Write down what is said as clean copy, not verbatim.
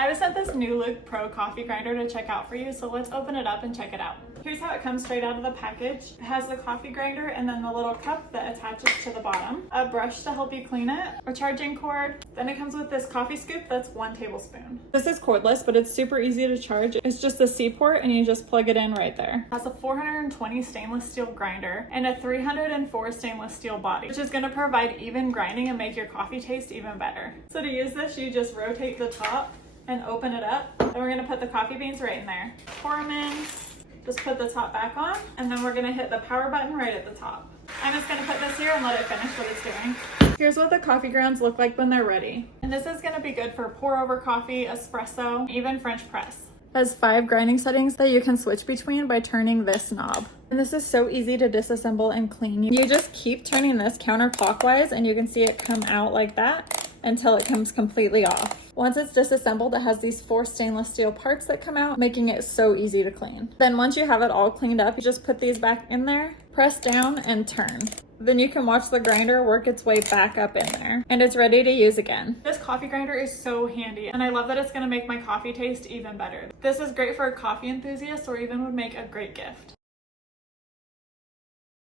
I was sent this NewlukPro coffee grinder to check out for you, so let's open it up and check it out. Here's how it comes straight out of the package. It has the coffee grinder and then the little cup that attaches to the bottom, a brush to help you clean it, a charging cord. Then it comes with this coffee scoop that's 1 tablespoon. This is cordless, but it's super easy to charge. It's just a C port and you just plug it in right there. It has a 420 stainless steel grinder and a 304 stainless steel body, which is going to provide even grinding and make your coffee taste even better. So to use this, you just rotate the top and open it up. Then we're going to put the coffee beans right in there. Pour them in. Just put the top back on, and then we're gonna hit the power button right at the top. I'm just gonna put this here and let it finish what it's doing. Here's what the coffee grounds look like when they're ready. And this is gonna be good for pour over coffee, espresso, even French press. It has 5 grinding settings that you can switch between by turning this knob. And this is so easy to disassemble and clean. You just keep turning this counterclockwise and you can see it come out like that until it comes completely off. Once it's disassembled, it has these 4 stainless steel parts that come out, making it so easy to clean. Then once you have it all cleaned up, you just put these back in there, press down and turn. Then you can watch the grinder work its way back up in there, and it's ready to use again. This coffee grinder is so handy, and I love that it's gonna make my coffee taste even better. This is great for a coffee enthusiast or even would make a great gift.